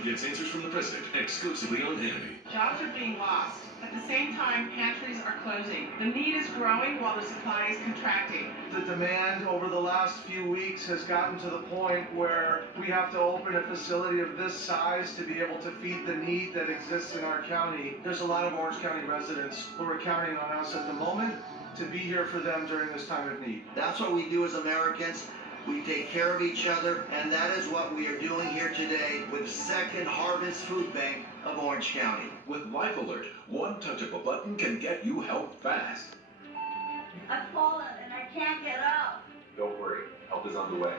John gets answers from the president exclusively on Hannity. Jobs are being lost. At the same time, pantries are closing. The need is growing while the supply is contracting. The demand over the last few weeks has gotten to the point where we have to open a facility of this size to be able to feed the need that exists in our county. There's a lot of Orange County residents who are counting on us at the moment to be here for them during this time of need. That's what we do as Americans. We take care of each other, and that is what we are doing here today with Second Harvest Food Bank of Orange County. With Life Alert, one touch of a button can get you help fast. I've fallen and I can't get up. Don't worry, help is on the way.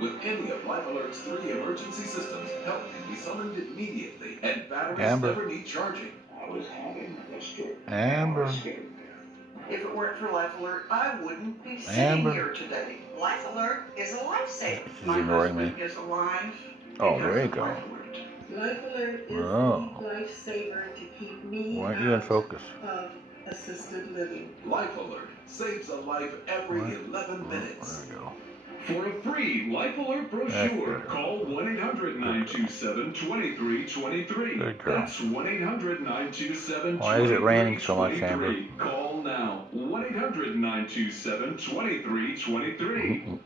With any of Life Alert's 3 emergency systems, help can be summoned immediately, and batteries Amber. never need charging. I was having a stroke. Amber. If it weren't for Life Alert, I wouldn't be sitting Amber. here today. Life Alert is a lifesaver. She's ignoring me. Is alive. Oh, there you go. Life Alert. Life Alert is Oh. the lifesaver to keep me Why aren't you in out focus? of assisted living. Life Alert saves a life every What? 11 minutes. There we go. For a free Life Alert brochure, That's call 1-800-927-2323. Good girl. That's 1-800-927-2323. Why is it raining so much, Amber? Call now. 1-800-927-2323.